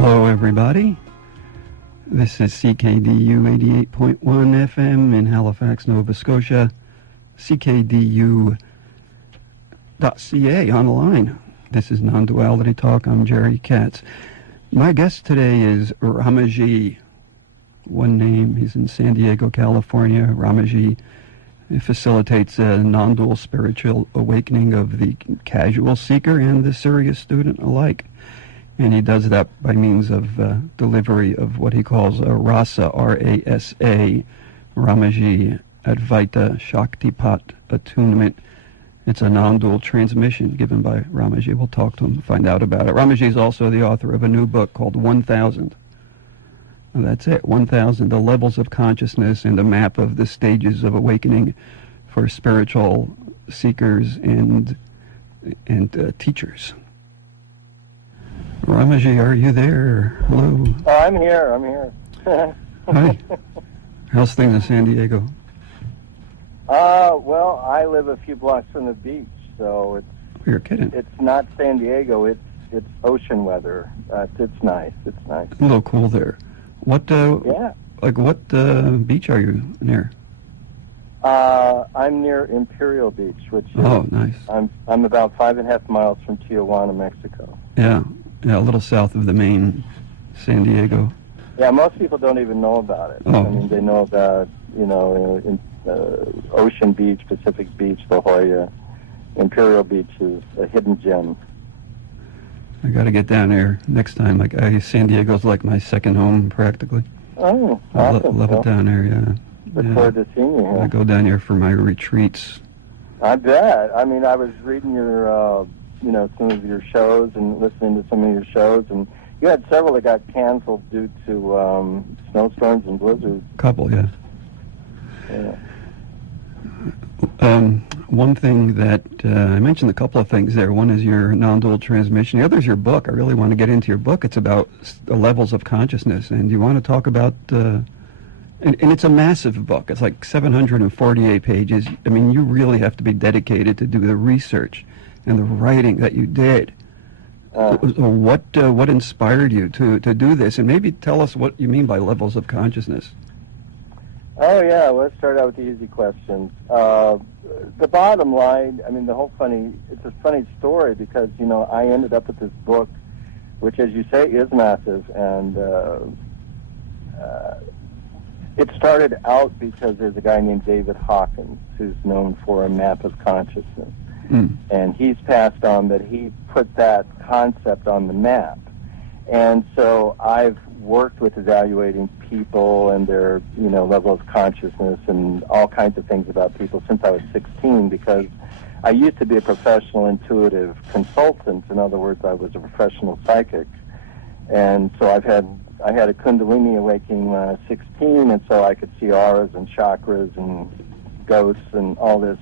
Hello, everybody. This is CKDU 88.1 FM in Halifax, Nova Scotia. CKDU.ca on the line. This is Non-Duality Talk. I'm Jerry Katz. My guest today is Ramaji. One name. He's in San Diego, California. Ramaji facilitates a non-dual spiritual awakening of the casual seeker and the serious student alike. And he does that by means of delivery of what he calls a RASA, R-A-S-A, Ramaji Advaita Shaktipat Attunement. It's a non-dual transmission given by Ramaji. We'll talk to him, find out about it. Ramaji is also the author of a new book called 1000. And that's it, 1000, the levels of consciousness and a map of the stages of awakening for spiritual seekers and teachers. Ramaji, are you there? Hello. Oh, I'm here. Hi. How's things in San Diego? Well, I live a few blocks from the beach, so You're kidding. it's not San Diego. It's ocean weather. It's nice. It's nice. A little cool there. What Yeah. what beach are you near? I'm near Imperial Beach, which is, Oh, nice. I'm about 5.5 miles from Tijuana, Mexico. Yeah, a little south of the main San Diego. Yeah, most people don't even know about it. Oh. I mean, they know about, Ocean Beach, Pacific Beach, La Jolla. Imperial Beach is a hidden gem. I got to get down there next time. San Diego's like my second home, practically. Oh, I awesome. love it down there, yeah. Look forward to seeing you here. I go down there for my retreats. I bet. I mean, I was reading your, some of your shows and listening to some of your shows, and you had several that got canceled due to snowstorms and blizzards. Couple, yeah. Yeah. One thing that I mentioned a couple of things there. One is your non-dual transmission. The other is your book. I really want to get into your book. It's about the levels of consciousness, and you want to talk about. And it's a massive book. It's like 748 pages. I mean, you really have to be dedicated to do the research and the writing that you did. What inspired you to do this? And maybe tell us what you mean by levels of consciousness. Oh, yeah. Let's start out with the easy questions. The bottom line, I mean, it's a funny story because, I ended up with this book, which, as you say, is massive. And it started out because there's a guy named David Hawkins who's known for a map of consciousness. And he's passed on that he put that concept on the map. And so I've worked with evaluating people and their, level of consciousness and all kinds of things about people since I was 16, because I used to be a professional intuitive consultant. In other words, I was a professional psychic. And so I had a Kundalini awakening when I was 16, and so I could see auras and chakras and ghosts and all this,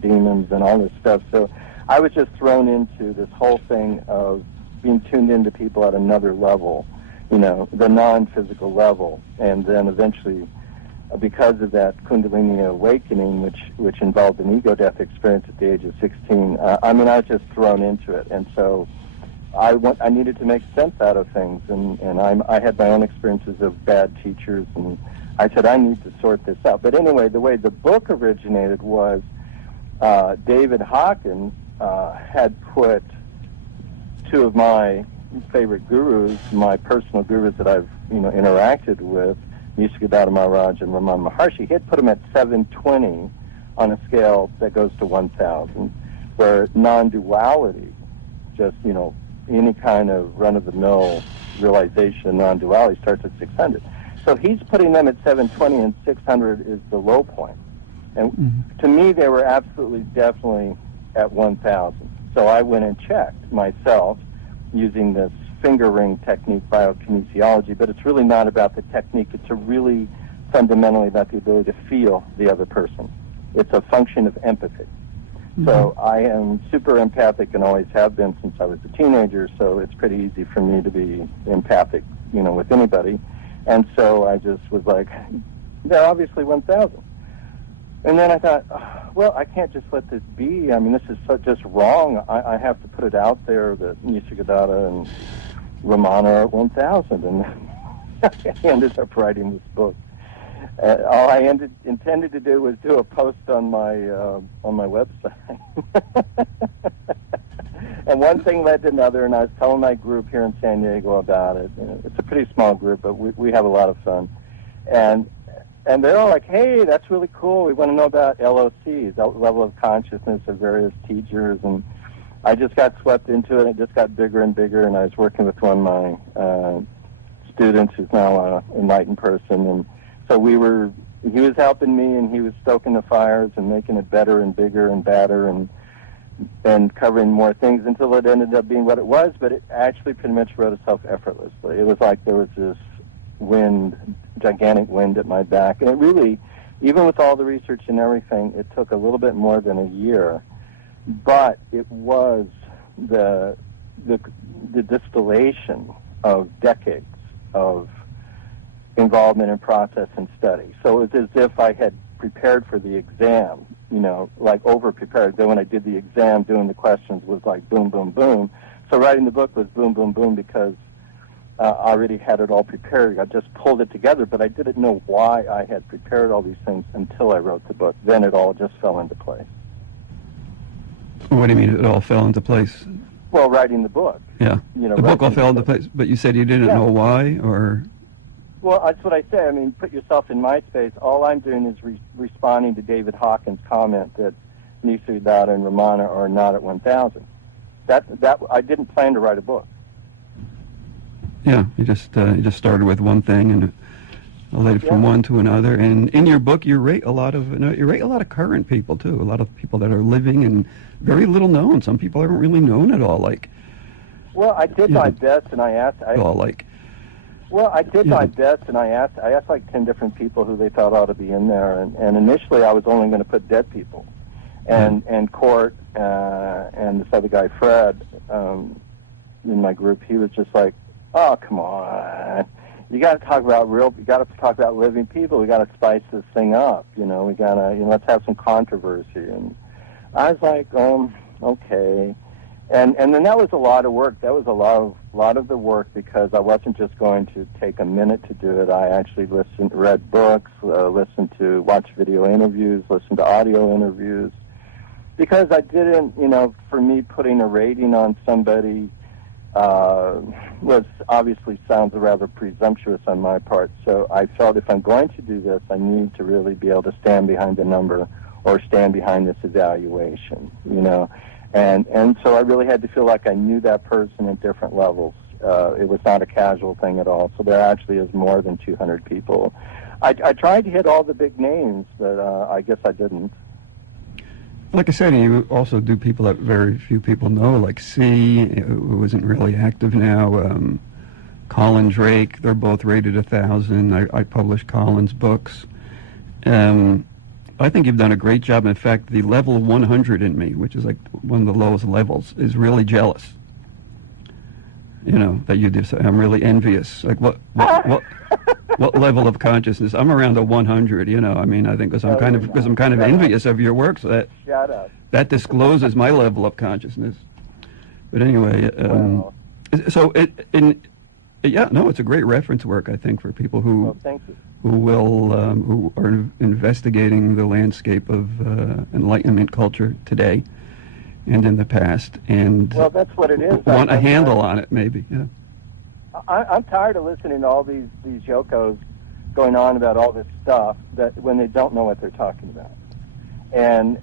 demons and all this stuff. So I was just thrown into this whole thing of being tuned into people at another level, the non-physical level. And then eventually, because of that Kundalini awakening, which involved an ego death experience at the age of 16, I was just thrown into it. And so I needed to make sense out of things, and I had my own experiences of bad teachers, and I said, I need to sort this out. But anyway, the way the book originated was David Hawkins had put two of my favorite gurus, my personal gurus that I've interacted with, Nishikadata Maharaj and Ramana Maharshi. He had put them at 720 on a scale that goes to 1,000, where non-duality, just any kind of run-of-the-mill realization of non-duality starts at 600. So he's putting them at 720, and 600 is the low point. And to me, they were absolutely, definitely at 1,000. So I went and checked myself using this finger ring technique, biokinesiology, but it's really not about the technique. It's really fundamentally about the ability to feel the other person. It's a function of empathy. So I am super empathic and always have been since I was a teenager, so it's pretty easy for me to be empathic, with anybody. And so I just was like, they're obviously 1,000. And then I thought, well, I can't just let this be. I mean, this is just wrong. I have to put it out there that Nishikadata and Ramana at 1000, and I ended up writing this book. All I intended to do was do a post on my website. And one thing led to another, and I was telling my group here in San Diego about it. It's a pretty small group, but we have a lot of fun. And they're all like, hey, that's really cool. We want to know about LOCs, level of consciousness of various teachers. And I just got swept into it. It just got bigger and bigger, and I was working with one of my students who's now an enlightened person. And so he was helping me, and he was stoking the fires and making it better and bigger and badder and covering more things until it ended up being what it was. But it actually pretty much wrote itself effortlessly. It was like there was this gigantic wind at my back. And it really, even with all the research and everything, it took a little bit more than a year. But it was the distillation of decades of involvement in process and study. So it was as if I had prepared for the exam, like over-prepared. Then when I did the exam, doing the questions was like boom, boom, boom. So writing the book was boom, boom, boom because I already had it all prepared. I just pulled it together, but I didn't know why I had prepared all these things until I wrote the book. Then it all just fell into place. What do you mean it all fell into place? Well, writing the book. Yeah. The book all fell into place, but you said you didn't know why, or... Well, that's what I say. I mean, put yourself in my space. All I'm doing is responding to David Hawkins' comment that Nisuddhata and Ramana are not at 1000. That I didn't plan to write a book. Yeah, you just started with one thing and related from one to another. And in your book, you rate a lot of current people too. A lot of people that are living and very little known. Some people aren't really known at all. Like, well, I did my best, and I asked. Well, I did my best, and I asked like 10 different people who they thought ought to be in there, and initially I was only going to put dead people, and Court and this other guy Fred in my group. He was just like, oh, come on, you got to talk about living people. We got to spice this thing up, we got to let's have some controversy. And I was like, okay. And then that was a lot of work. That was a lot of the work because I wasn't just going to take a minute to do it. I actually read books, watched video interviews, listened to audio interviews, because I didn't, for me putting a rating on somebody was obviously sounds rather presumptuous on my part. So I felt if I'm going to do this, I need to really be able to stand behind the number or stand behind this evaluation, And so I really had to feel like I knew that person at different levels. It was not a casual thing at all. So there actually is more than 200 people. I tried to hit all the big names, but I guess I didn't. Like I said, you also do people that very few people know, like C, who isn't really active now, Colin Drake. They're both rated 1,000. I publish Colin's books. I think you've done a great job. In fact, the level 100 in me, which is like one of the lowest levels, is really jealous. That you do. I'm really envious. Like what level of consciousness? I'm around a 100. I mean, I think because I'm kind of envious of your work. So Shut up. That discloses my level of consciousness. But anyway, so it's a great reference work, I think, for people who. Well, thank you. Who are investigating the landscape of Enlightenment culture today and in the past, and well, that's what it is. Want a handle on it, maybe. Yeah. I'm tired of listening to all these yokos going on about all this stuff that when they don't know what they're talking about, and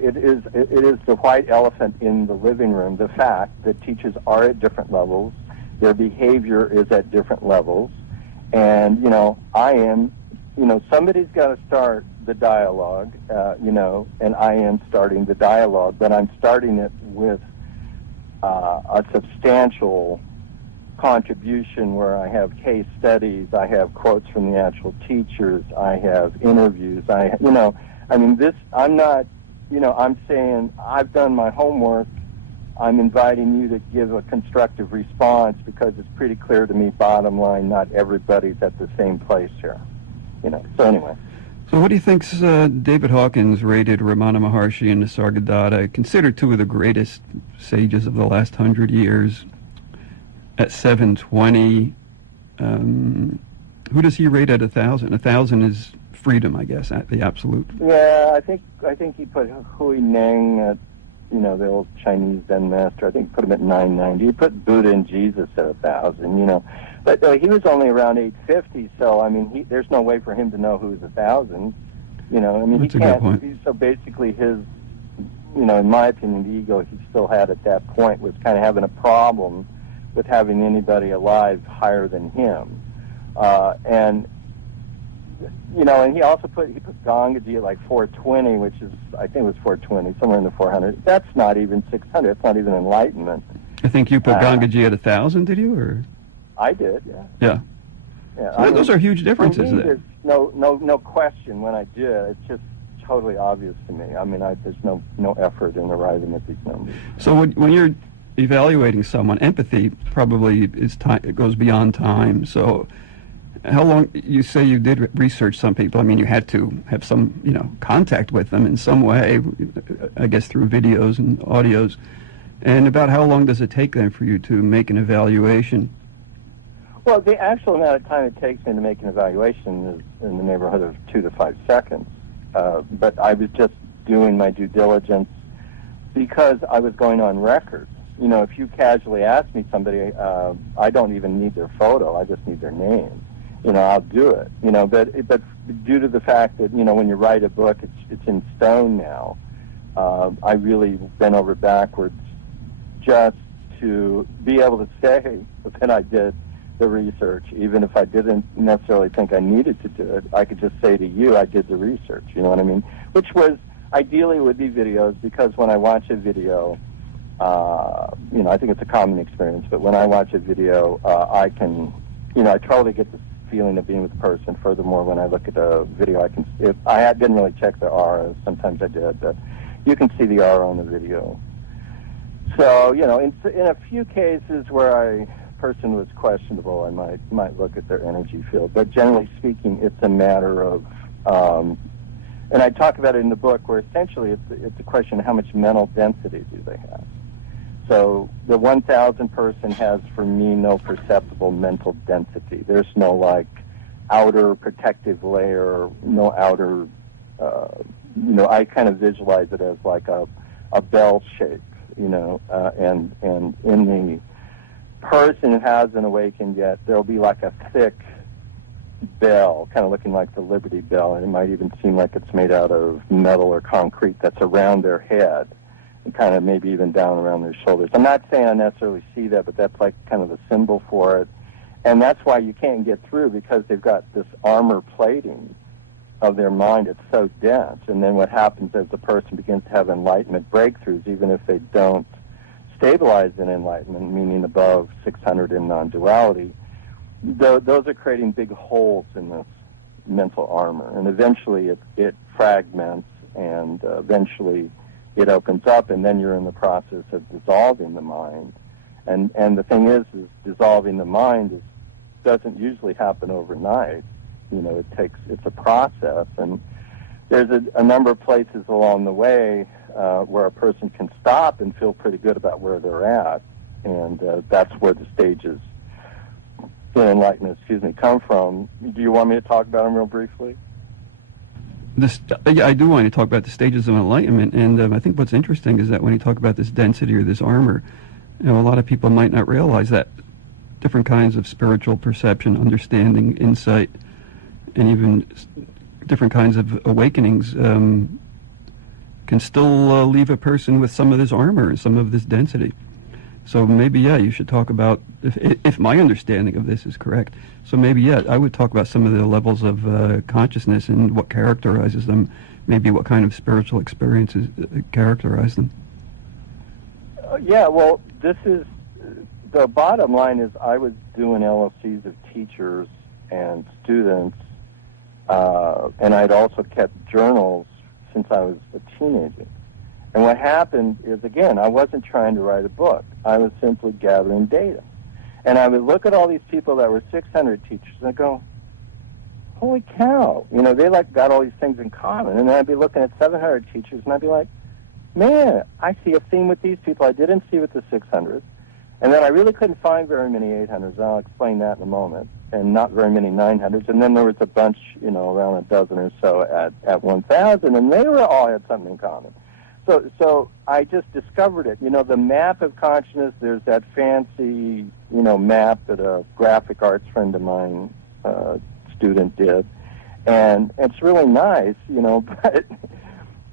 it is the white elephant in the living room. The fact that teachers are at different levels, their behavior is at different levels. And, I am, somebody's got to start the dialogue, and I am starting the dialogue, but I'm starting it with a substantial contribution where I have case studies, I have quotes from the actual teachers, I have interviews, I'm not, I'm saying I've done my homework. I'm inviting you to give a constructive response because it's pretty clear to me, bottom line, not everybody's at the same place here. So anyway. So what do you think's David Hawkins rated Ramana Maharshi and Nisargadatta, considered two of the greatest sages of the last 100 years? at 720. Who does he rate at 1,000? 1,000 is freedom, I guess, at the absolute. Yeah, I think he put Hui Neng at, the old Chinese Zen master. I think he put him at 990. He put Buddha and Jesus at 1,000. But he was only around 850. So I mean, there's no way for him to know who's 1,000. That's he can't. So basically, his, in my opinion, the ego he still had at that point was kind of having a problem with having anybody alive higher than him. And he also put Gangaji at like 420, which is, I think it was 420, somewhere in the 400. That's not even 600. It's not even Enlightenment. I think you put Gangaji at 1,000, did you? Or I did, yeah. Yeah. So those are huge differences. For me, there's no question when I did. It's just totally obvious to me. I mean, there's no effort in arriving at these numbers. So when you're evaluating someone, empathy probably is time. It goes beyond time. So how long, you say you did research some people? I mean, you had to have some, contact with them in some way, I guess through videos and audios. And about how long does it take then for you to make an evaluation? Well, the actual amount of time it takes me to make an evaluation is in the neighborhood of 2 to 5 seconds. But I was just doing my due diligence because I was going on record. If you casually ask me somebody, I don't even need their photo. I just need their name. I'll do it. But due to the fact that, when you write a book, it's in stone now, I really bent over backwards just to be able to say that I did the research, even if I didn't necessarily think I needed to do it. I could just say to you, I did the research, you know what I mean? Which was, ideally would be videos, because when I watch a video, I think it's a common experience, but when I watch a video, I can, I totally get the feeling of being with the person. Furthermore, when I look at a video, if I didn't really check the aura, sometimes I did, but you can see the aura on the video. So, in a few cases where person was questionable, I might look at their energy field. But generally speaking, it's a matter of, and I talk about it in the book, where essentially it's a question of how much mental density do they have. So the 1,000 person has, for me, no perceptible mental density. There's no outer protective layer, no outer, I kind of visualize it as like a bell shape, and in the person who hasn't awakened yet, there'll be like a thick bell, kind of looking like the Liberty Bell, and it might even seem like it's made out of metal or concrete that's around their head, and kind of maybe even down around their shoulders. I'm not saying I necessarily see that, but that's like kind of the symbol for it. And that's why you can't get through, because they've got this armor plating of their mind. It's so dense. And then what happens as the person begins to have enlightenment breakthroughs, even if they don't stabilize in enlightenment, meaning above 600 in non-duality, those are creating big holes in this mental armor. And eventually it fragments, and eventually it opens up, and then you're in the process of dissolving the mind. And the thing is dissolving the mind doesn't usually happen overnight. It's a process, and there's a number of places along the way where a person can stop and feel pretty good about where they're at, and that's where the stages in enlightenment, come from. Do you want me to talk about them real briefly? Yeah, I do want to talk about the stages of enlightenment, and I think what's interesting is that when you talk about this density or this armor, a lot of people might not realize that different kinds of spiritual perception, understanding, insight, and even different kinds of awakenings can still leave a person with some of this armor and some of this density. So maybe, you should talk about, if my understanding of this is correct, so maybe, I would talk about some of the levels of consciousness and what characterizes them, maybe what kind of spiritual experiences characterize them. Well, this is, the bottom line is I was doing LLCs of teachers and students, and I'd also kept journals since I was a teenager. And what happened is, again, I wasn't trying to write a book. I was simply gathering data. And I would look at all these people that were 600 teachers, and I'd go, holy cow, they got all these things in common. And then I'd be looking at 700 teachers, and I'd be like, man, I see a theme with these people I didn't see with the 600s. And then I really couldn't find very many 800s, and I'll explain that in a moment, and not very many 900s. And then there was a bunch, around a dozen or so at 1,000, and they all had something in common. So I just discovered it. The map of consciousness, there's that fancy, map that a graphic arts friend of mine, student did. And it's really nice, but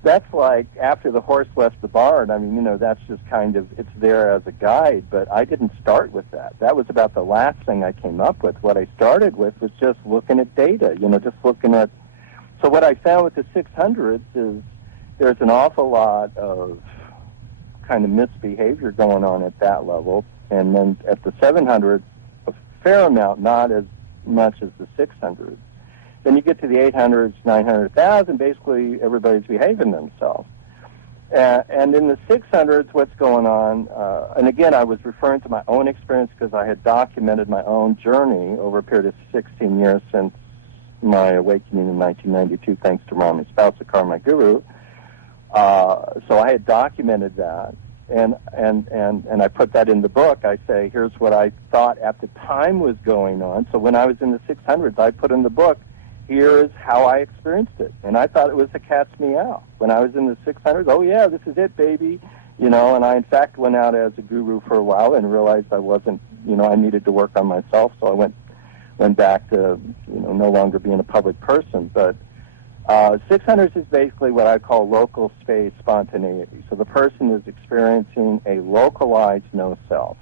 that's like after the horse left the barn. I mean, that's just kind of, it's there as a guide, but I didn't start with that. That was about the last thing I came up with. What I started with was just looking at data, just looking at, so what I found with the 600s is there's an awful lot of kind of misbehavior going on at that level, and then at the 700s, a fair amount, not as much as the 600s. Then you get to the 800s, 900,000, basically everybody's behaving themselves. And in the 600s, what's going on, and again, I was referring to my own experience because I had documented my own journey over a period of 16 years since my awakening in 1992, thanks to Rama's spouse, my guru. So I had documented that, and I put that in the book. I say, here's what I thought at the time was going on. So when I was in the 600s, I put in the book, here's how I experienced it. And I thought it was a cat's meow. When I was in the 600s, oh yeah, this is it, baby. And I in fact went out as a guru for a while and realized I wasn't, I needed to work on myself. So I went back to, no longer being a public person. But 600s is basically what I call local space spontaneity. So the person is experiencing a localized no self.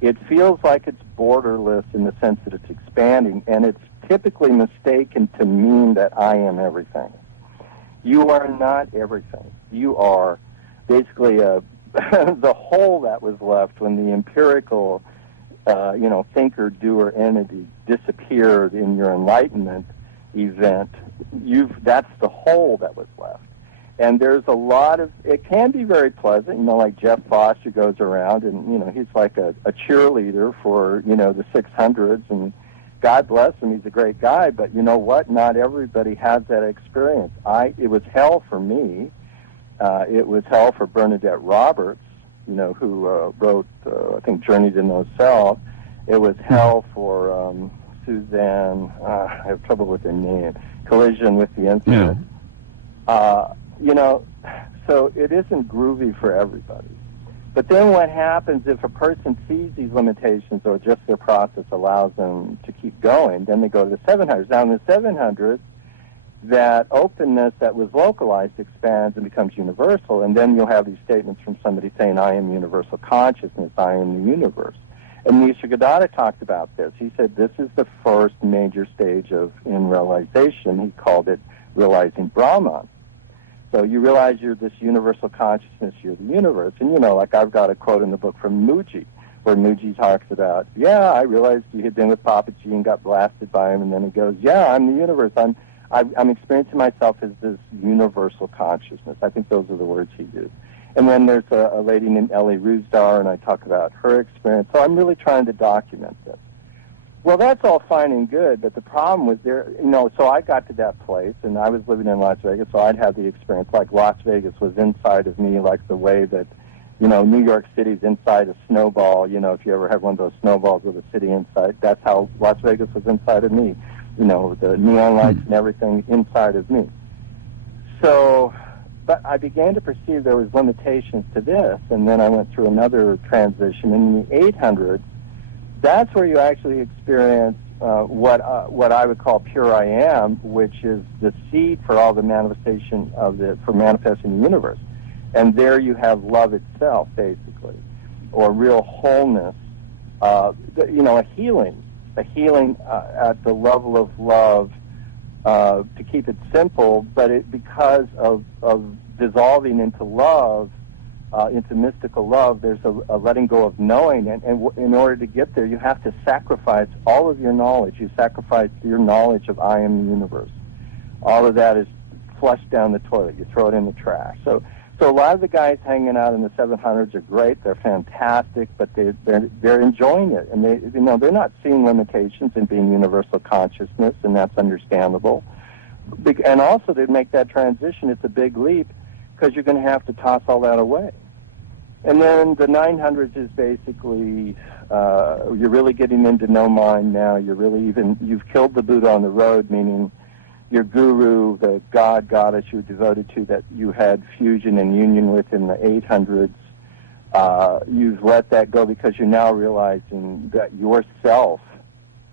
It feels like it's borderless in the sense that it's expanding, and it's typically mistaken to mean that I am everything. You are not everything. You are basically the hole that was left when the empirical, thinker, doer entity disappeared in your Enlightenment event. That's the hole that was left. And there's a lot of, it can be very pleasant, like Jeff Foster goes around and, he's like a cheerleader for, the 600s, and God bless him, he's a great guy, but you know what? Not everybody has that experience. It was hell for me. It was hell for Bernadette Roberts, who wrote, I think, Journey to No Self. It was hell for Suzanne, I have trouble with her name, Collision with the Infinite. Yeah. So it isn't groovy for everybody. But then what happens if a person sees these limitations or just their process allows them to keep going, then they go to the 700s. Now in the 700s, that openness that was localized expands and becomes universal, and then you'll have these statements from somebody saying, I am universal consciousness, I am the universe. And Nisargadatta talked about this. He said this is the first major stage in realization. He called it realizing Brahman. So you realize you're this universal consciousness, you're the universe. And, like I've got a quote in the book from Mooji, where Mooji talks about, yeah, I realized you had been with Papaji and got blasted by him, and then he goes, yeah, I'm the universe. I'm experiencing myself as this universal consciousness. I think those are the words he used. And then there's a lady named Ellie Ruzdar, and I talk about her experience. So I'm really trying to document this. Well, that's all fine and good, but the problem was there, so I got to that place, and I was living in Las Vegas, so I'd have the experience like Las Vegas was inside of me, like the way that, New York City's inside a snowball, if you ever had one of those snowballs with a city inside, that's how Las Vegas was inside of me, the neon lights and everything inside of me. So, but I began to perceive there was limitations to this, and then I went through another transition. In the 800s, that's where you actually experience what I would call pure I am, which is the seed for all the manifestation for manifesting the universe. And there you have love itself, basically, or real wholeness. A healing at the level of love. To keep it simple, but because of dissolving into love, into mystical love, there's a letting go of knowing, and in order to get there, you have to sacrifice all of your knowledge. You sacrifice your knowledge of I am the universe. All of that is flushed down the toilet. You throw it in the trash. So a lot of the guys hanging out in the 700s are great. They're fantastic, but they're enjoying it, and they're not seeing limitations in being universal consciousness, and that's understandable. And also, to make that transition, it's a big leap because you're going to have to toss all that away. And then the 900s is basically, you're really getting into no mind now. You've killed the Buddha on the road, meaning your guru, the god, goddess you were devoted to, that you had fusion and union with in the 800s. You've let that go because you're now realizing that yourself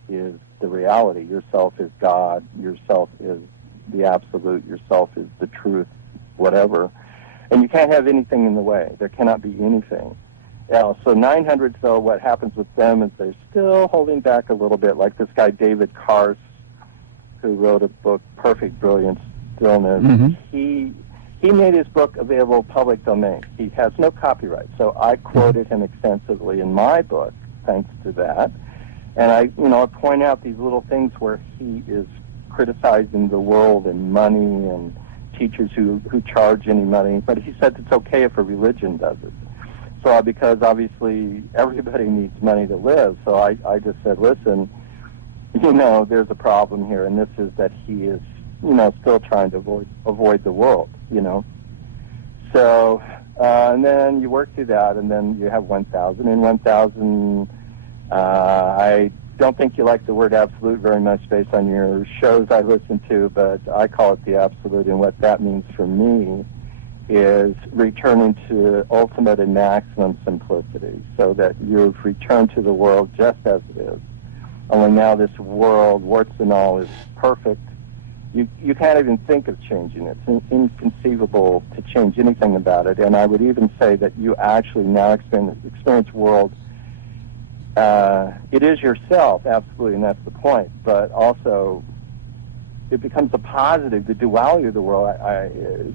is the reality. Yourself is God. Yourself is the absolute. Yourself is the truth, whatever. And you can't have anything in the way. There cannot be anything else. So 900s, though, what happens with them is they're still holding back a little bit, like this guy David Hawkins, who wrote a book, Perfect Brilliance Stillness. Mm-hmm. He made his book available public domain. He has no copyright. So I quoted him extensively in my book, thanks to that. And I point out these little things where he is criticizing the world and money and teachers who charge any money, but he said it's okay if a religion does it. So because obviously everybody needs money to live, so I just said, listen, there's a problem here, and this is that he is, still trying to avoid the world, So, and then you work through that, and then you have 1,000. In 1,000, I don't think you like the word absolute very much based on your shows I listen to, but I call it the absolute, and what that means for me is returning to ultimate and maximum simplicity, so that you've returned to the world just as it is. Only now this world, warts and all, is perfect. You can't even think of changing it. It's inconceivable to change anything about it, and I would even say that you actually now experience world. It is yourself, absolutely, and that's the point. But also, it becomes a positive, the duality of the world. I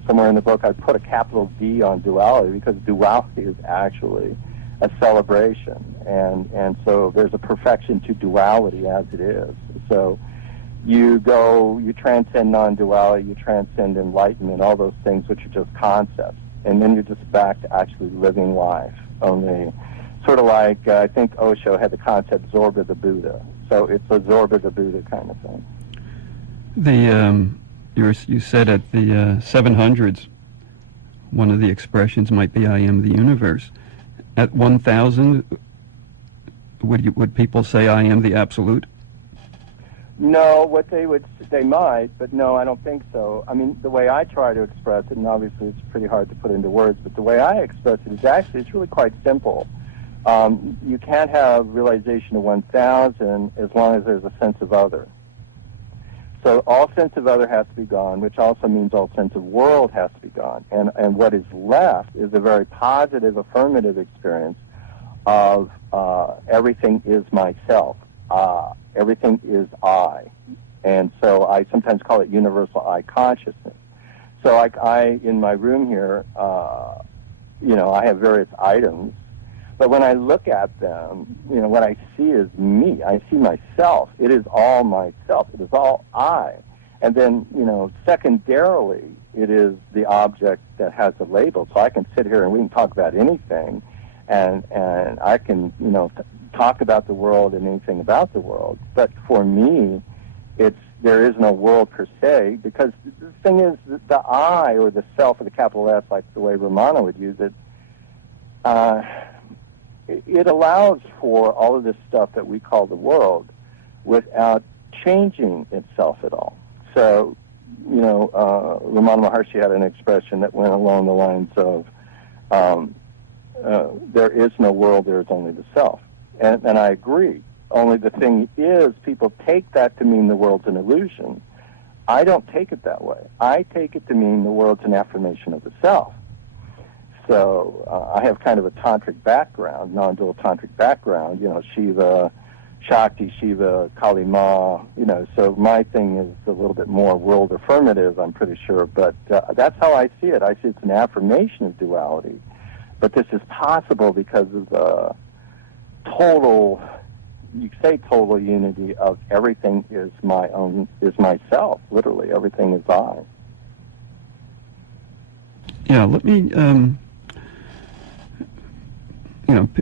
somewhere in the book, I put a capital D on duality, because duality is actually a celebration. And so there's a perfection to duality as it is. So you transcend non-duality, you transcend enlightenment, all those things which are just concepts. And then you're just back to actually living life, only sort of like, I think Osho had the concept Zorba the Buddha. So it's a Zorba the Buddha kind of thing. You said at the 700s, one of the expressions might be "I am the universe." At 1,000, would people say "I am the absolute"? No, they might, but no, I don't think so. I mean, the way I try to express it, and obviously it's pretty hard to put into words, but the way I express it is actually, it's really quite simple. You can't have realization of 1,000 as long as there's a sense of other. So all sense of other has to be gone, which also means all sense of world has to be gone. And what is left is a very positive, affirmative experience of everything is myself. Everything is I. And so I sometimes call it universal I consciousness. So like I in my room here, I have various items. But when I look at them, what I see is me. I see myself. It is all myself. It is all I. And then, secondarily, it is the object that has a label. So I can sit here and we can talk about anything, and I can, talk about the world and anything about the world. But for me, there is no world per se, because the thing is, the I, or the self, or the capital S, like the way Ramana would use it, it allows for all of this stuff that we call the world without changing itself at all. So, Ramana Maharshi had an expression that went along the lines of, there is no world, there is only the self. And I agree. Only the thing is, people take that to mean the world's an illusion. I don't take it that way. I take it to mean the world's an affirmation of the self. So I have kind of a tantric background, non-dual tantric background, Shiva, Shakti, Shiva, Kali Ma, so my thing is a little bit more world affirmative, I'm pretty sure, but that's how I see it. I see it's an affirmation of duality, but this is possible because of the total unity of everything is my own, is myself, literally, everything is I. Yeah, let me...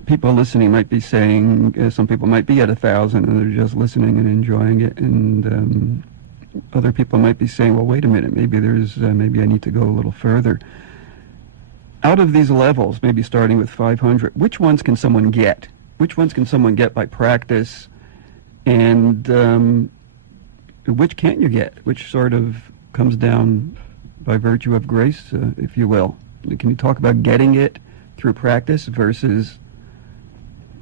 people listening might be saying, some people might be at 1,000 and they're just listening and enjoying it, and other people might be saying, well, wait a minute, maybe I need to go a little further. out of these levels, maybe starting with 500, which ones can someone get? Which ones can someone get by practice? And which can't you get? Which sort of comes down by virtue of grace, if you will? Can you talk about getting it through practice versus,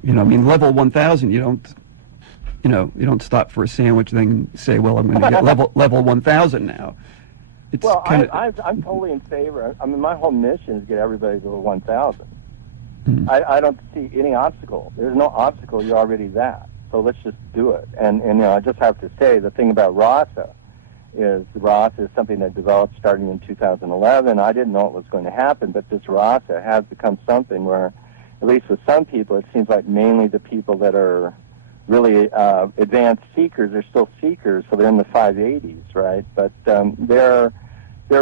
level 1,000, you don't stop for a sandwich, then say, well, I'm going to get level 1,000 now. It's well, I'm totally in favor. I mean, my whole mission is to get everybody to 1,000. Mm-hmm. I don't see any obstacle. There's no obstacle. You're already that. So let's just do it. And I just have to say, the thing about RASA is something that developed starting in 2011. I didn't know it was going to happen, but this RASA has become something where, at least with some people, it seems like mainly the people that are really advanced seekers are still seekers, so they're in the 580s, right? But they're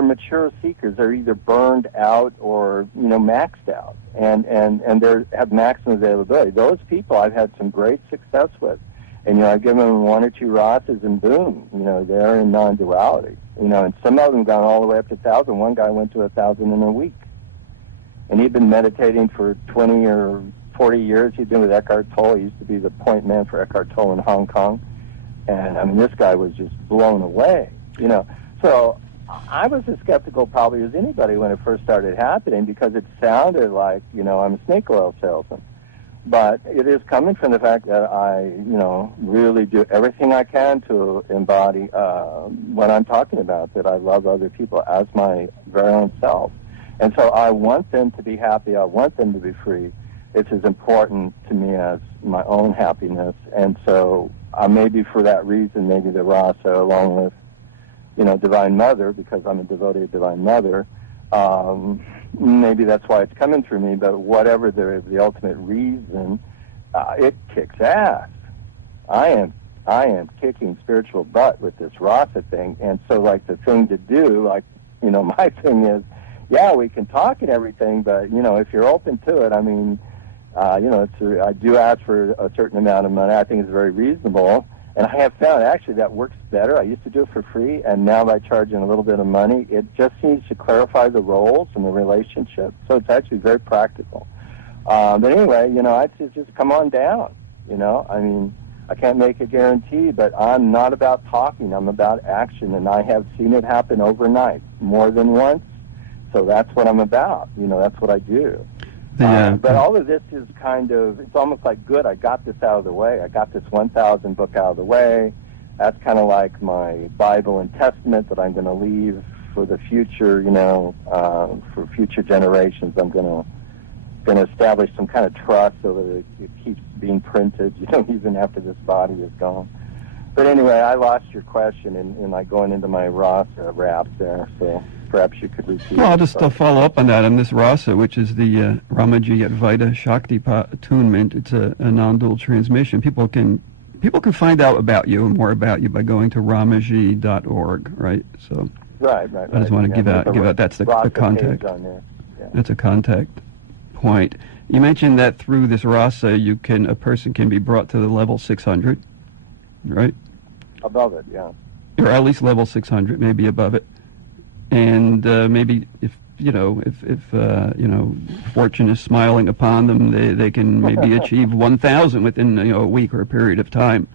mature seekers. They're either burned out or maxed out, and they have maximum availability. Those people I've had some great success with, and I've given them 1 or 2 RASAs, and boom, they're in non-duality. And some of them gone all the way up to 1,000. One guy went to 1,000 in a week, and he'd been meditating for 20 or 40 years. He'd been with Eckhart Tolle. He used to be the point man for Eckhart Tolle in Hong Kong. And, I mean, this guy was just blown away, So I was as skeptical probably as anybody when it first started happening, because it sounded like, I'm a snake oil salesman. But it is coming from the fact that I, really do everything I can to embody what I'm talking about, that I love other people as my very own self. And so I want them to be happy. I want them to be free. It's as important to me as my own happiness. And so maybe for that reason, maybe the RASA, along with, Divine Mother, because I'm a devotee of Divine Mother, maybe that's why it's coming through me. But whatever the ultimate reason, it kicks ass. I am kicking spiritual butt with this RASA thing. And so, like, the thing to do, like, my thing is, yeah, we can talk and everything, but, if you're open to it, I mean, I do ask for a certain amount of money. I think it's very reasonable. And I have found, actually, that works better. I used to do it for free, and now by charging a little bit of money, it just seems to clarify the roles and the relationship. So it's actually very practical. But anyway, I'd just come on down, I mean, I can't make a guarantee, but I'm not about talking. I'm about action, and I have seen it happen overnight more than once. So that's what I'm about. That's what I do. But all of this is it's almost like, good, I got this out of the way. I got this 1,000 book out of the way. That's kind of like my Bible and Testament that I'm going to leave for the future, for future generations. I'm going to establish some kind of trust so that it keeps being printed, even after this body is gone. But anyway, I lost your question in like going into my RASA rap there, so perhaps you could repeat. Well, I'll just follow up on that. On this RASA, which is the Ramaji Advaita Shaktipat Attunement, it's a non-dual transmission. People can find out about you and more about you by going to ramaji.org, right? So right. I just want to give out that's the contact. Yeah. That's a contact point. You mentioned that through this RASA, a person can be brought to the level 600, right? Above it, yeah. Or at least level 600, maybe above it. And maybe if fortune is smiling upon them, they can maybe achieve 1,000 within a week or a period of time.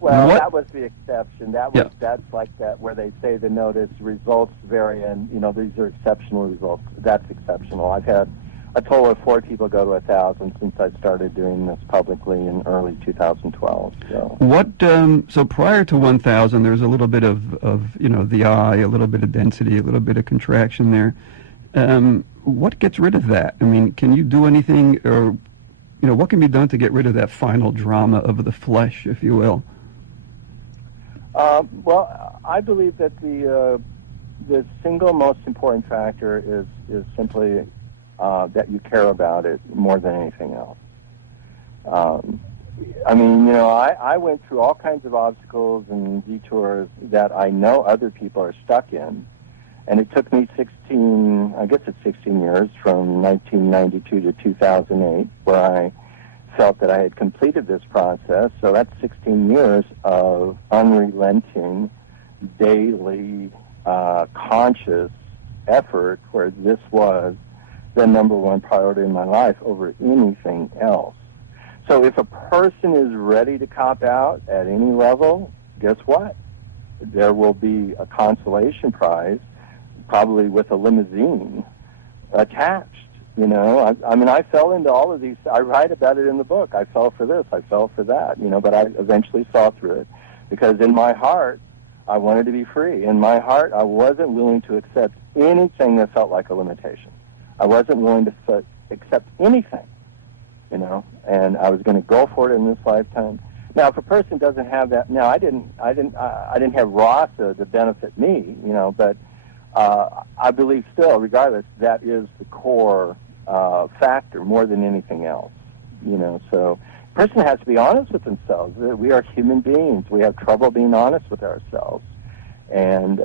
Well, that was the exception. That's like that where they say the notice results vary, and these are exceptional results. That's exceptional. I've had a total of 4 people go to 1,000 since I started doing this publicly in early 2012. So so prior to 1,000, there's a little bit of the eye, a little bit of density, a little bit of contraction there. What gets rid of that? I mean, can you do anything, or what can be done to get rid of that final drama of the flesh, if you will? Well, I believe that the single most important factor is simply that you care about it more than anything else. I mean, I went through all kinds of obstacles and detours that I know other people are stuck in, and it took me 16 years, from 1992 to 2008, where I felt that I had completed this process. So that's 16 years of unrelenting, daily, conscious effort, where this was the number one priority in my life over anything else. So if a person is ready to cop out at any level, guess what? There will be a consolation prize, probably with a limousine attached. You know, I mean, I fell into all of these. I write about it in the book. I fell for this, I fell for that, you know, but I eventually saw through it. Because in my heart, I wanted to be free. In my heart, I wasn't willing to accept anything that felt like a limitation. I wasn't willing to accept anything, you know, and I was going to go for it in this lifetime. Now, if a person doesn't have that, now I didn't have RASA to benefit me, you know, but I believe still, regardless, that is the core factor more than anything else, you know. So a person has to be honest with themselves. We are human beings. We have trouble being honest with ourselves. And,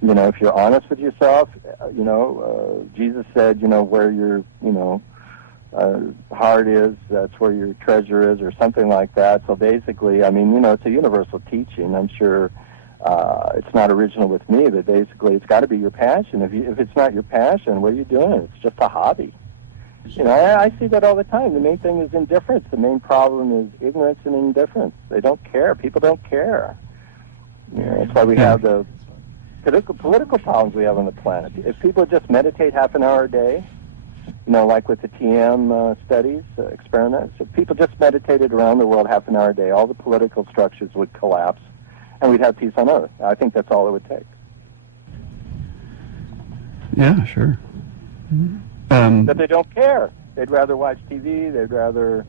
you know, if you're honest with yourself, you know, Jesus said, you know, where your, you know, heart is, that's where your treasure is, or something like that. So basically, I mean, you know, it's a universal teaching. I'm sure it's not original with me, but basically it's got to be your passion. If it's not your passion, what are you doing? It's just a hobby. You know, I see that all the time. The main thing is indifference. The main problem is ignorance and indifference. They don't care. People don't care. You know, that's why we have the political problems we have on the planet. If people just meditate half an hour a day, you know, like with the TM studies, experiments, if people just meditated around the world half an hour a day, all the political structures would collapse, and we'd have peace on Earth. I think that's all it would take. Yeah, sure. Mm-hmm. But they don't care. They'd rather watch TV. They'd rather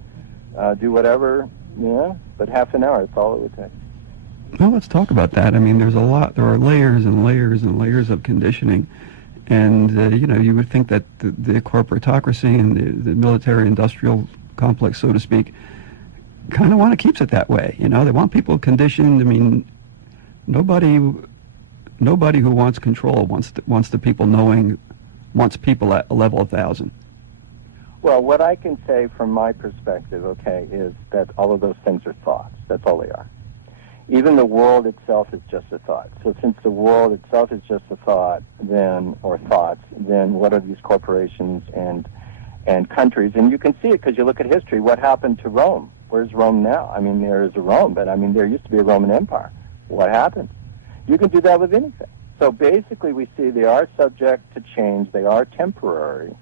do whatever, you know. But half an hour, that's all it would take. Well, let's talk about that. I mean, there are layers and layers and layers of conditioning. And, you know, you would think that the corporatocracy and the military-industrial complex, so to speak, kind of want to keep it that way. You know, they want people conditioned. I mean, nobody who wants control wants the people knowing, wants people at a level 1,000. Well, what I can say from my perspective, okay, is that all of those things are thoughts. That's all they are. Even the world itself is just a thought. So since the world itself is just a thought, or thoughts, then what are these corporations and countries? And you can see it because you look at history. What happened to Rome? Where's Rome now? I mean, there is a Rome, but I mean, there used to be a Roman Empire. What happened? You can do that with anything. So basically we see they are subject to change. They are temporary.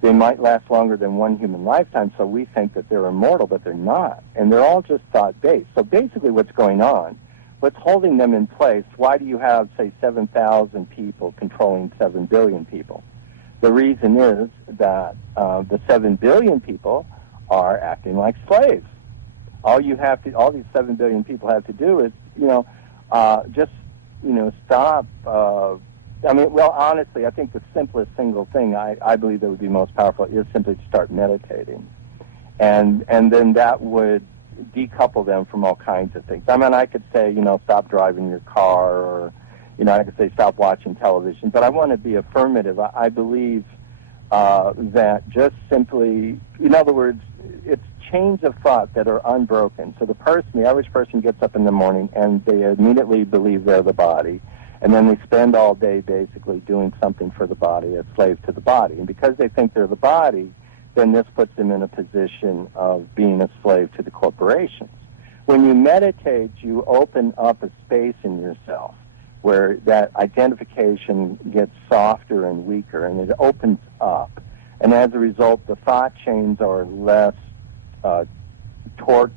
They might last longer than one human lifetime, so we think that they're immortal, but they're not. And they're all just thought-based. So basically what's going on, what's holding them in place, why do you have, say, 7,000 people controlling 7 billion people? The reason is that the 7 billion people are acting like slaves. All these 7 billion people have to do is, you know, just, you know, stop. I mean, well, honestly, I think the simplest single thing I believe that would be most powerful is simply to start meditating. And then that would decouple them from all kinds of things. I mean, I could say, you know, stop driving your car, or, you know, I could say stop watching television, but I want to be affirmative. I believe that just simply, in other words, it's chains of thought that are unbroken. So the average person gets up in the morning and they immediately believe they're the body. And then they spend all day basically doing something for the body, a slave to the body. And because they think they're the body, then this puts them in a position of being a slave to the corporations. When you meditate, you open up a space in yourself where that identification gets softer and weaker, and it opens up. And as a result, the thought chains are less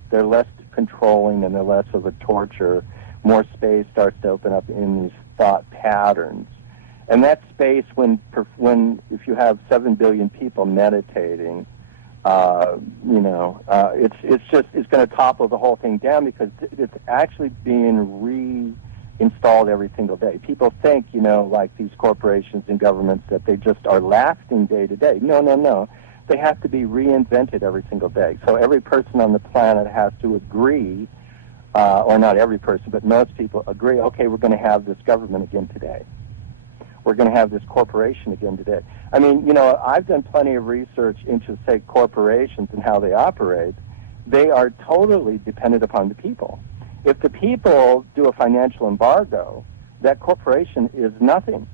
they're less controlling, and they're less of a torture. More space starts to open up in these thought patterns. And that space, if you have 7 billion people meditating, you know, it's going to topple the whole thing down, because it's actually being reinstalled every single day. People think, you know, like these corporations and governments, that they just are lasting day to day. No. They have to be reinvented every single day. So every person on the planet has to agree, or not every person, but most people agree, okay, we're going to have this government again today. We're going to have this corporation again today. I mean, you know, I've done plenty of research into, say, corporations and how they operate. They are totally dependent upon the people. If the people do a financial embargo, that corporation is nothing.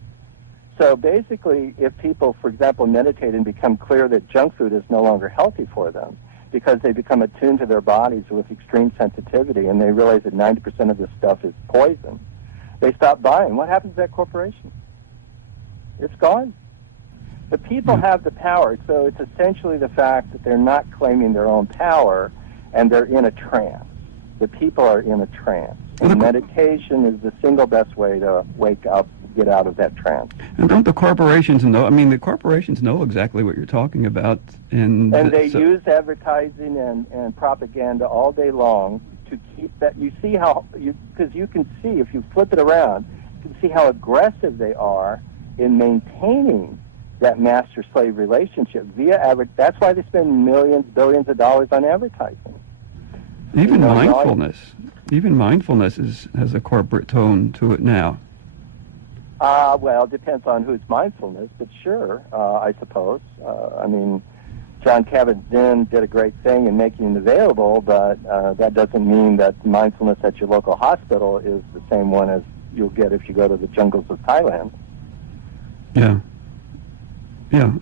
So basically, if people, for example, meditate and become clear that junk food is no longer healthy for them because they become attuned to their bodies with extreme sensitivity and they realize that 90% of this stuff is poison, they stop buying. What happens to that corporation? It's gone. The people have the power, so it's essentially the fact that they're not claiming their own power and they're in a trance. The people are in a trance. And meditation is the single best way to wake up, get out of that trance. And don't the corporations know? I mean, the corporations know exactly what you're talking about. And they use advertising and propaganda all day long to keep that. You see how, because you can see, if you flip it around, you can see how aggressive they are in maintaining that master-slave relationship via That's why they spend millions, billions of dollars on advertising. Even mindfulness. Even mindfulness has a corporate tone to it now. Well, it depends on whose mindfulness, but sure, I suppose. I mean, John Kabat-Zinn did a great thing in making it available, but that doesn't mean that mindfulness at your local hospital is the same one as you'll get if you go to the jungles of Thailand. Yeah. Yeah.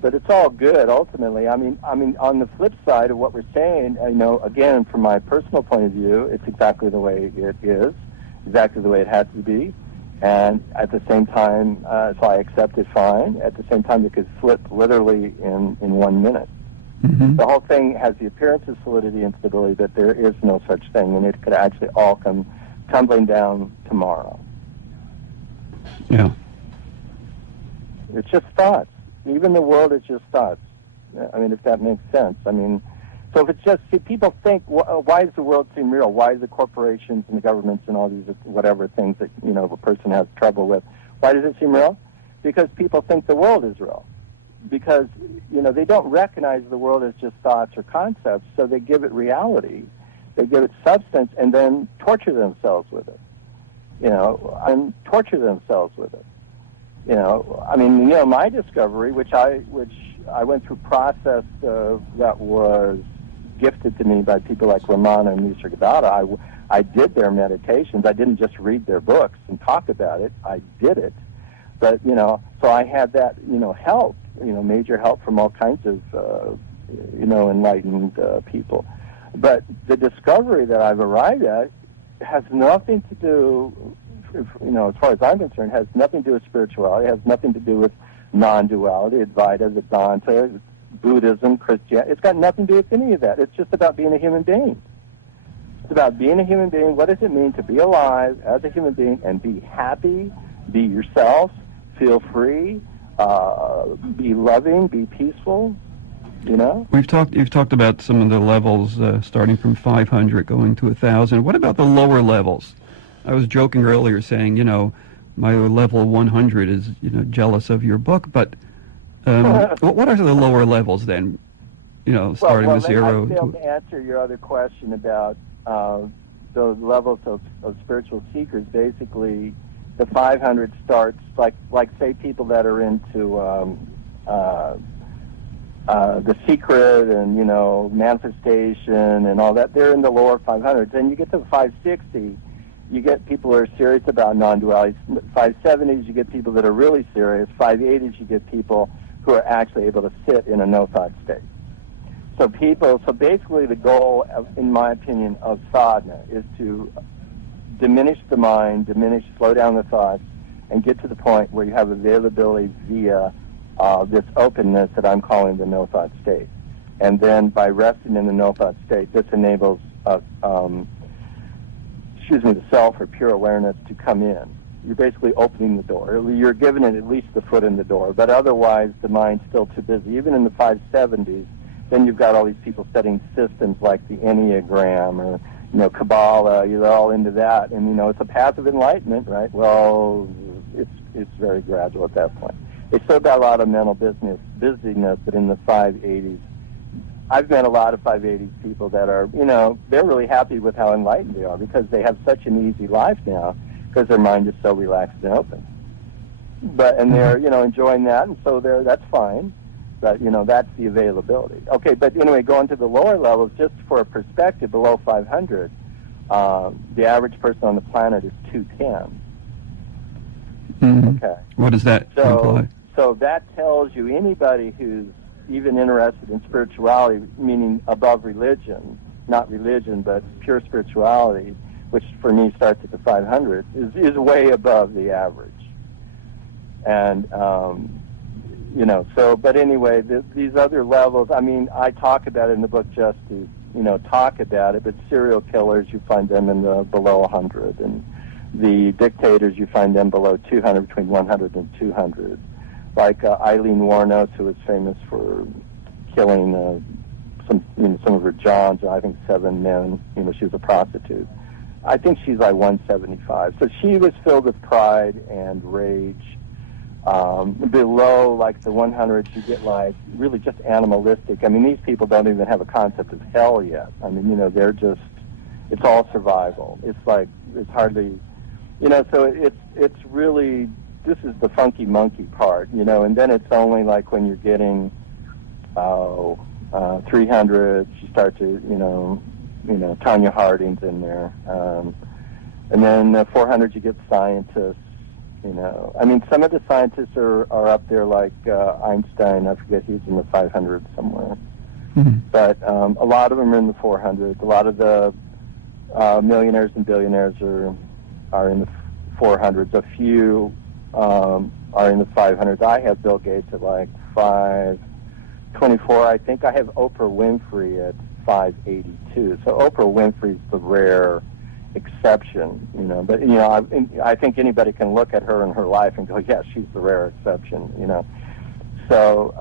But it's all good ultimately. I mean, on the flip side of what we're saying, again, from my personal point of view, it's exactly the way it is, exactly the way it has to be. And at the same time, so I accept it fine. At the same time, it could flip literally in 1 minute. Mm-hmm. The whole thing has the appearance of solidity and stability, but there is no such thing, and it could actually all come tumbling down tomorrow. Yeah. It's just thoughts. Even the world is just thoughts. I mean, if that makes sense. I mean, so if it's just, see, people think, why does the world seem real? Why do the corporations and the governments and all these whatever things that, a person has trouble with, why does it seem real? Because people think the world is real. Because, they don't recognize the world as just thoughts or concepts, so they give it reality, they give it substance, and then torture themselves with it. And torture themselves with it. My discovery, which I went through process that was gifted to me by people like Ramana and Mr. Gabata. I did their meditations. I didn't just read their books and talk about it. I did it. But, so I had that, help, major help from all kinds of, enlightened people. But the discovery that I've arrived at has nothing to do, as far as I'm concerned, has nothing to do with spirituality, has nothing to do with non-duality, Advaita, Vedanta, Buddhism, Christianity. It's got nothing to do with any of that. It's just about being a human being. It's about being a human being. What does it mean to be alive as a human being and be happy, be yourself, feel free, be loving, be peaceful, You've talked about some of the levels starting from 500 going to 1,000. What about the lower levels? I was joking earlier saying, my level 100 is, jealous of your book, but what are the lower levels then? Starting with 0. I failed to answer your other question about those levels of spiritual seekers. Basically, the 500 starts like say people that are into The Secret and manifestation and all that. They're in the lower 500s. Then you get to 560. You get people who are serious about non-duality. 570s, you get people that are really serious. 580s, you get people who are actually able to sit in a no-thought state. So basically the goal, in my opinion, of sadhana is to diminish the mind, slow down the thoughts, and get to the point where you have availability via this openness that I'm calling the no-thought state. And then by resting in the no-thought state, this enables the self or pure awareness to come in. You're basically opening the door. You're giving it at least the foot in the door, but otherwise the mind's still too busy. Even in the 570s, then you've got all these people studying systems like the Enneagram or, Kabbalah. You're all into that, and, it's a path of enlightenment, right? Well, it's very gradual at that point. They still got a lot of mental busyness, but in the 580s, I've met a lot of 580s people that are, they're really happy with how enlightened they are because they have such an easy life now because their mind is so relaxed and open. And they're, enjoying that, and so that's fine. But, that's the availability. Okay, but anyway, going to the lower levels, just for a perspective, below 500, the average person on the planet is 210. Mm-hmm. Okay. What does that imply? So that tells you anybody who's even interested in spirituality, meaning above religion, not religion, but pure spirituality, which for me starts at the 500, is way above the average. And, but anyway, these other levels, I mean, I talk about it in the book just to, talk about it, but serial killers, you find them in the below 100, and the dictators, you find them below 200, between 100 and 200. Like Eileen Wuornos, who was famous for killing some of her Johns, I think 7 men. She was a prostitute. I think she's like 175. So she was filled with pride and rage. Below like the 100s, you get like really just animalistic. I mean, these people don't even have a concept of hell yet. I mean, they're just, it's all survival. It's like, it's hardly, so it's really, this is the funky monkey part, and then it's only like when you're getting 300, you start to, Tanya Harding's in there. And then 400, you get scientists, I mean, some of the scientists are up there like Einstein. I forget, he's in the 500 somewhere. Mm-hmm. But a lot of them are in the 400. A lot of the millionaires and billionaires are in the 400s. A few are in the 500s. I have Bill Gates at like 524. I think I have Oprah Winfrey at 582. So Oprah Winfrey's the rare exception, but I think anybody can look at her and her life and go, yeah, she's the rare exception, So,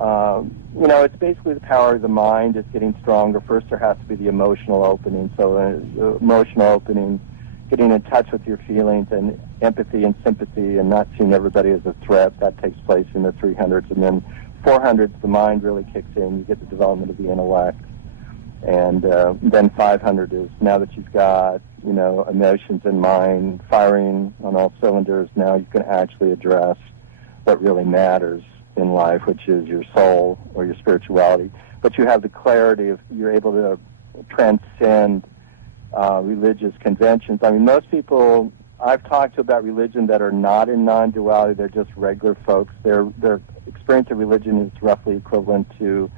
it's basically the power of the mind is getting stronger. First, there has to be the emotional opening. So, emotional opening, getting in touch with your feelings and empathy and sympathy, and not seeing everybody as a threat. That takes place in the 300s, and then 400s, the mind really kicks in. You get the development of the intellect. And then 500 is, now that you've got, emotions and mind firing on all cylinders, now you can actually address what really matters in life, which is your soul or your spirituality. But you have the clarity of, you're able to transcend religious conventions. I mean, most people I've talked to about religion that are not in non-duality, they're just regular folks. Their experience of religion is roughly equivalent to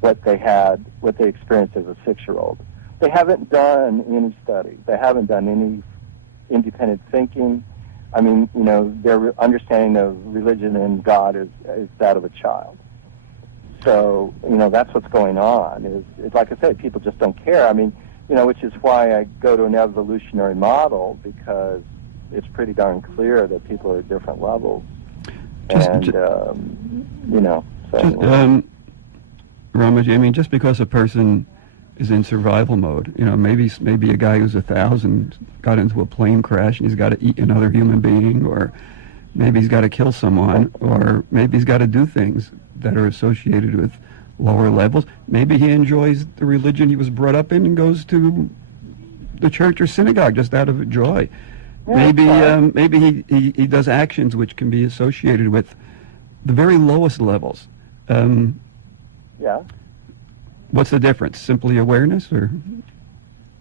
what they experienced as a 6-year-old. They haven't done any study. They haven't done any independent thinking. I mean, their understanding of religion and God is that of a child. So, that's what's going on. Is like I said, people just don't care. I mean, which is why I go to an evolutionary model, because it's pretty darn clear that people are at different levels. Ramaji, I mean, just because a person is in survival mode, maybe a guy who's 1,000 got into a plane crash and he's got to eat another human being, or maybe he's got to kill someone, or maybe he's got to do things that are associated with lower levels. Maybe he enjoys the religion he was brought up in and goes to the church or synagogue just out of joy. Yeah, maybe he does actions which can be associated with the very lowest levels. Yeah. What's the difference? Simply awareness, or?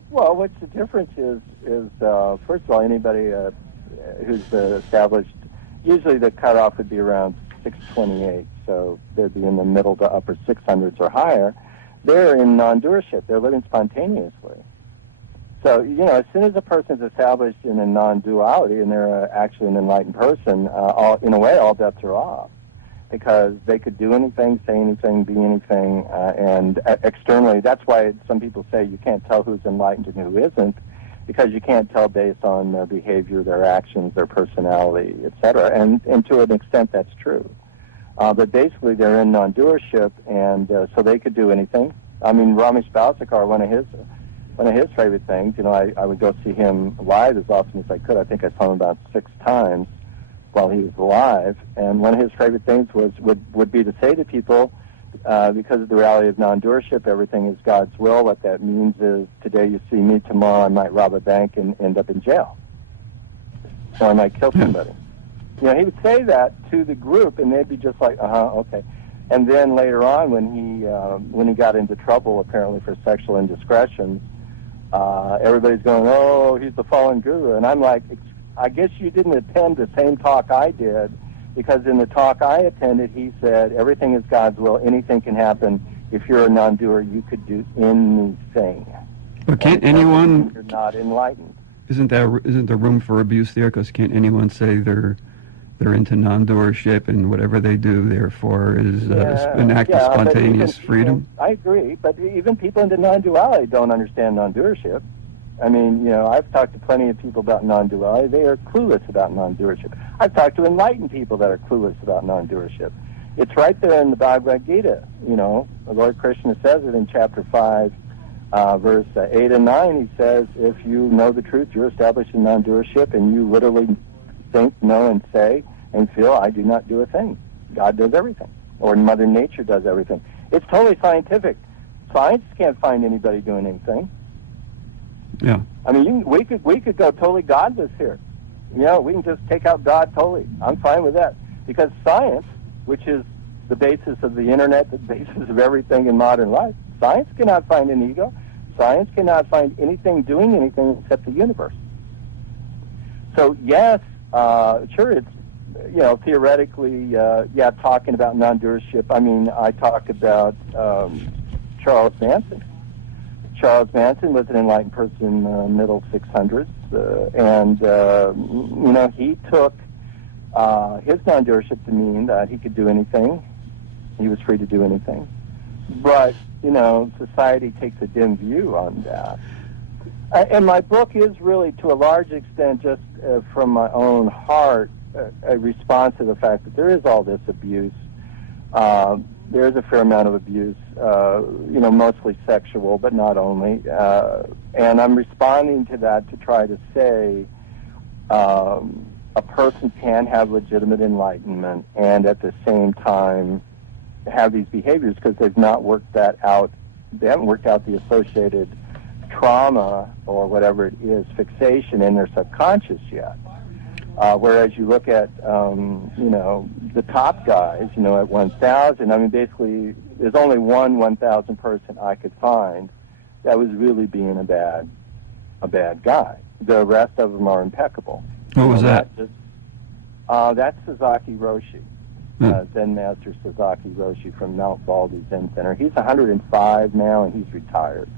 Well, what's the difference is first of all, anybody who's established, usually the cutoff would be around 628, so they'd be in the middle to upper 600s or higher. They're in non-doership. They're living spontaneously. So, as soon as a person's established in a non-duality and they're actually an enlightened person, in a way, all bets are off. Because they could do anything, say anything, be anything, and externally, that's why some people say you can't tell who's enlightened and who isn't, because you can't tell based on their behavior, their actions, their personality, etc. And to an extent, that's true. But basically, they're in non-doership, and so they could do anything. I mean, Ramesh Balsekar, one of his favorite things, I would go see him live as often as I could. I think I saw him about 6 times while he was alive, and one of his favorite things would be to say to people, because of the reality of non-doership, everything is God's will. What that means is, today you see me, tomorrow I might rob a bank and end up in jail, or I might kill somebody. He would say that to the group, and they'd be just like, okay. And then later on, when he got into trouble, apparently for sexual indiscretions, everybody's going, oh, he's the fallen guru, and I'm like, I guess you didn't attend the same talk I did, because in the talk I attended, he said, everything is God's will, anything can happen. If you're a non-doer, you could do anything. But can't anyone... You're not enlightened. Isn't there room for abuse there? Because can't anyone say they're into non-doership and whatever they do, therefore, is an act of spontaneous freedom? I agree, but even people into non-duality don't understand non-doership. I mean, I've talked to plenty of people about non-duality. They are clueless about non-doership. I've talked to enlightened people that are clueless about non-doership. It's right there in the Bhagavad Gita. The Lord Krishna says it in chapter 5, verse 8 and 9. He says, if you know the truth, you're established in non-doership, and you literally think, know, and say, and feel, I do not do a thing. God does everything. Or Mother Nature does everything. It's totally scientific. Science can't find anybody doing anything. Yeah. I mean, we could go totally godless here. We can just take out God totally. I'm fine with that. Because science, which is the basis of the internet, the basis of everything in modern life, science cannot find an ego. Science cannot find anything doing anything except the universe. So yes, sure, it's, theoretically, talking about non-doership. I mean, I talk about Charles Manson. Charles Manson was an enlightened person in the middle 600s, and he took his non-doership to mean that he could do anything. He was free to do anything. But, society takes a dim view on that. And my book is really, to a large extent, just from my own heart, a response to the fact that there is all this abuse. There is a fair amount of abuse, mostly sexual, but not only. And I'm responding to that to try to say a person can have legitimate enlightenment and at the same time have these behaviors because they've not worked that out. They haven't worked out the associated trauma or whatever it is, fixation in their subconscious yet. Whereas you look at, the top guys, at 1,000, I mean, basically, there's only one 1,000 person I could find that was really being a bad guy. The rest of them are impeccable. What was that? That's Sasaki Roshi, Zen Master Sasaki Roshi from Mount Baldy Zen Center. He's 105 now, and he's retired.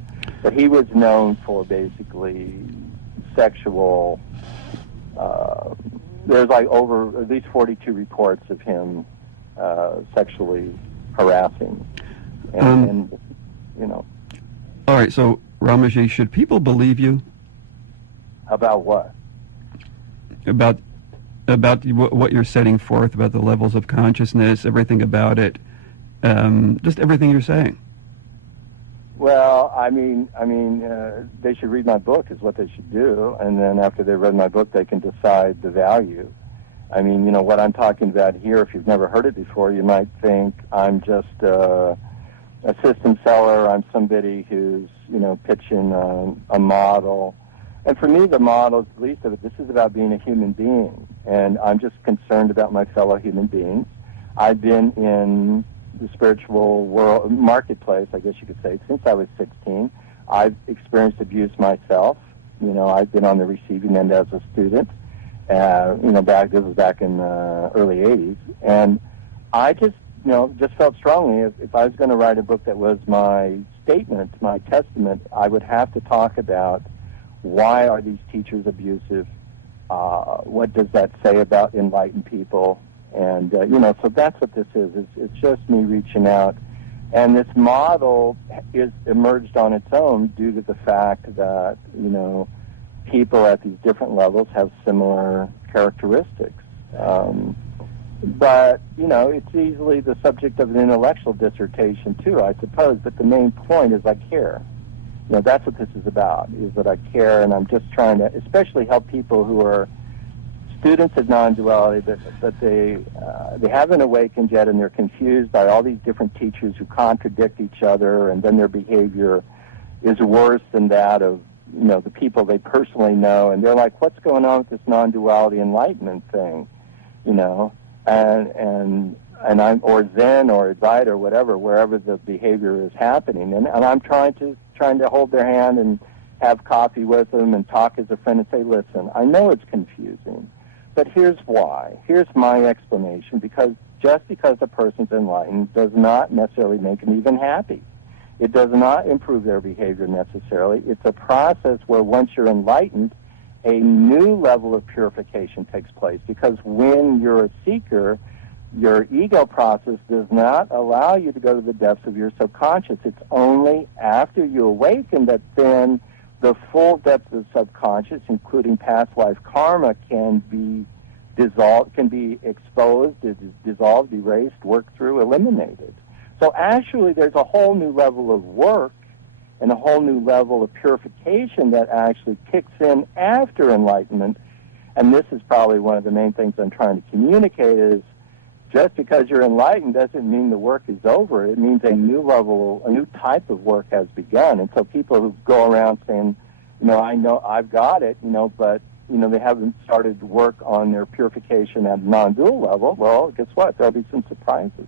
But he was known for basically sexual... there's like over at least 42 reports of him sexually harassing. And All right, so Ramaji, should people believe you? About what? About what you're setting forth, about the levels of consciousness, everything about it, just everything you're saying. Well, I mean, they should read my book is what they should do, and then after they read my book, they can decide the value. I mean, what I'm talking about here, if you've never heard it before, you might think I'm just a system seller, I'm somebody who's, pitching a model. And for me, the model is the least of it. This is about being a human being, and I'm just concerned about my fellow human beings. I've been in the spiritual world marketplace, I guess you could say, since I was 16. I've experienced abuse myself. I've been on the receiving end as a student. This was back in the early 80s, and I just felt strongly if I was going to write a book that was my statement, my testament, I would have to talk about why are these teachers abusive? What does that say about enlightened people? And, so that's what this is. It's just me reaching out. And this model is emerged on its own due to the fact that, people at these different levels have similar characteristics. But, it's easily the subject of an intellectual dissertation, too, I suppose. But the main point is I care. That's what this is about, is that I care, and I'm just trying to especially help people who are students of non-duality, but they haven't awakened yet, and they're confused by all these different teachers who contradict each other, and then their behavior is worse than that of the people they personally know, and they're like, what's going on with this non-duality enlightenment thing, and I'm or Zen or Advaita or whatever, wherever the behavior is happening, and I'm trying to hold their hand and have coffee with them and talk as a friend and say, listen, I know it's confusing, but here's why. Here's my explanation, because just because a person's enlightened does not necessarily make them even happy. It does not improve their behavior necessarily. It's a process where once you're enlightened, a new level of purification takes place, because when you're a seeker, your ego process does not allow you to go to the depths of your subconscious. It's only after you awaken that then the full depth of subconscious, including past life karma, can be dissolved, can be exposed, dissolved, erased, worked through, eliminated. So actually there's a whole new level of work and a whole new level of purification that actually kicks in after enlightenment. And this is probably one of the main things I'm trying to communicate is just because you're enlightened doesn't mean the work is over. It means a new level, a new type of work has begun. And so people who go around saying, I know I've got it, but, they haven't started work on their purification at non-dual level, well, guess what? There'll be some surprises.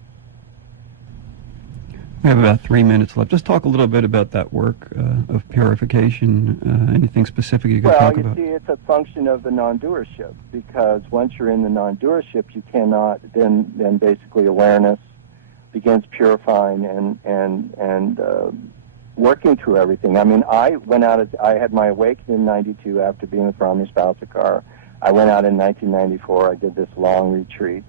We have about 3 minutes left. Just talk a little bit about that work of purification. Anything specific you can talk about? Well, you see, it's a function of the non-doership, because once you're in the non-doership, you cannot, then basically awareness begins purifying and working through everything. I mean, I had my awakening in 92 after being with Rami Spalsakar. I went out in 1994. I did this long retreat.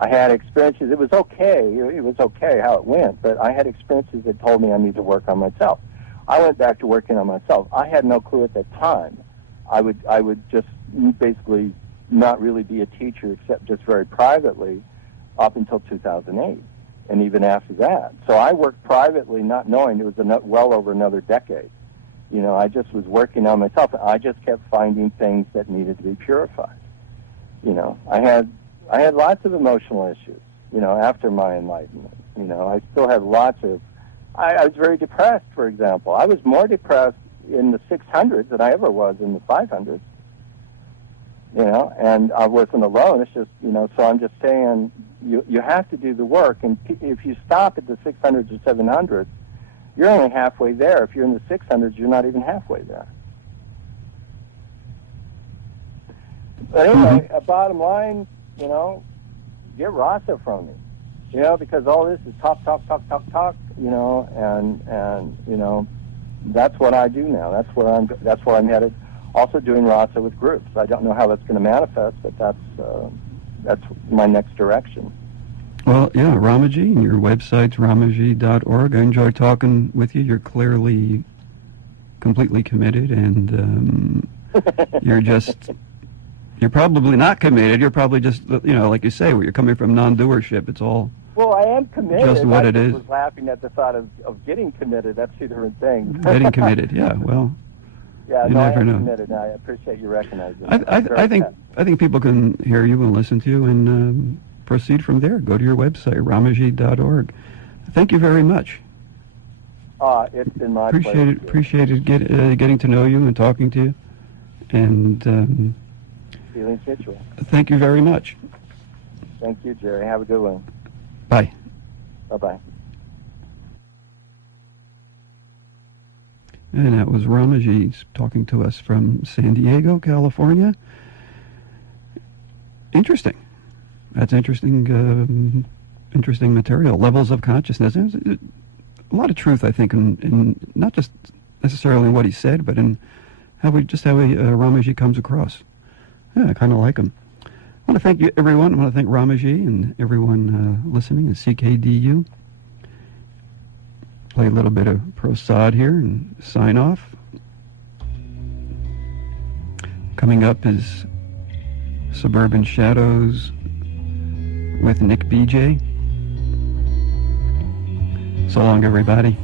I had experiences. It was okay. It was okay how it went, but I had experiences that told me I need to work on myself. I went back to working on myself. I had no clue at that time. I would just basically not really be a teacher except just very privately up until 2008, and even after that. So I worked privately, not knowing it was well over another decade. I just was working on myself. I just kept finding things that needed to be purified. I had lots of emotional issues, after my enlightenment. I still had lots of... I was very depressed, for example. I was more depressed in the 600s than I ever was in the 500s. And I wasn't alone. It's just, so I'm just saying you have to do the work. And if you stop at the 600s or 700s, you're only halfway there. If you're in the 600s, you're not even halfway there. But anyway, bottom line, get RASA from me, because all this is talk, and that's what I do now. That's where I'm headed. Also doing RASA with groups. I don't know how that's going to manifest, but that's my next direction. Well, yeah, Ramaji, and your website's ramaji.org. I enjoyed talking with you. You're clearly completely committed, and you're probably not committed. You're probably just, like you say, where you're coming from non-doership. It's all... Well, I am committed. Just what it is. I was laughing at the thought of getting committed. That's two different things. Getting committed, yeah, well... Yeah, you never know. Committed. I appreciate you recognizing I think people can hear you and listen to you and proceed from there. Go to your website, ramaji.org. Thank you very much. It's been my pleasure. Appreciated getting to know you and talking to you. And feelings mutual. Thank you very much. Thank you, Jerry. Have a good one. Bye. Bye-bye. And that was Ramaji talking to us from San Diego, California. Interesting. That's interesting. Interesting material. Levels of consciousness. There's a lot of truth, I think, in not just necessarily what he said, but in how Ramaji comes across. Yeah, I kind of like him. I want to thank you, everyone. I want to thank Ramaji and everyone listening at CKDU. Play a little bit of Prasad here and sign off. Coming up is Suburban Shadows with Nick BJ. So long, everybody.